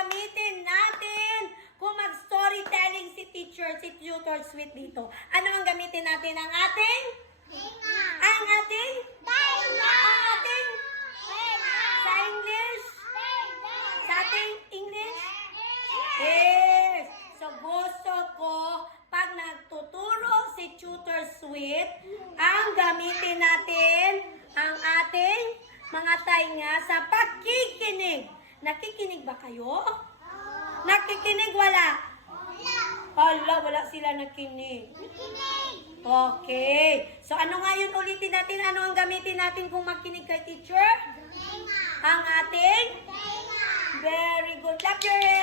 gagamitin natin kung mag-storytelling si teacher, si Tutor Sweet dito? Ano ang gamitin natin? Ang ating? Tenga. Ang ating? Tenga. Ang ating? Tenga. Sa English? Tenga. Sa ating English? Yes! So gusto ko, pag nagtuturo si Tutor Sweet, ang gamitin natin ang ating mga tainga sa pagkikinig. Nakikinig ba kayo? Nakikinig wala? Hala, wala sila nakinig. Kinig. Okay. So ano nga yun ulitin natin? Ano ang gamitin natin kung makinig kay teacher? Tenga. Ang ating? Tenga. Very good. Clap your hands.